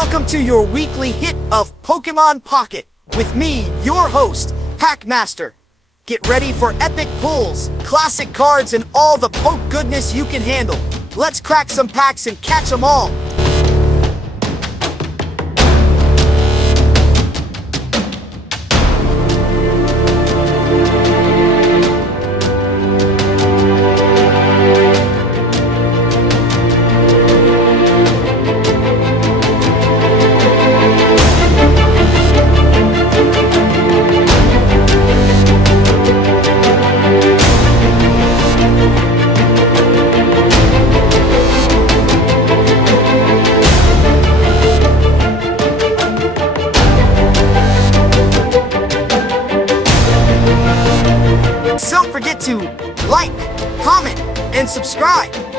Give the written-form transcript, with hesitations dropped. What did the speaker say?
Welcome to your weekly hit of Pokemon Pocket with me, your host, Hackmaster. Get ready for epic pulls, classic cards, and all the poke goodness you can handle. Let's crack some packs and catch them all. Don't forget to like, comment, and subscribe.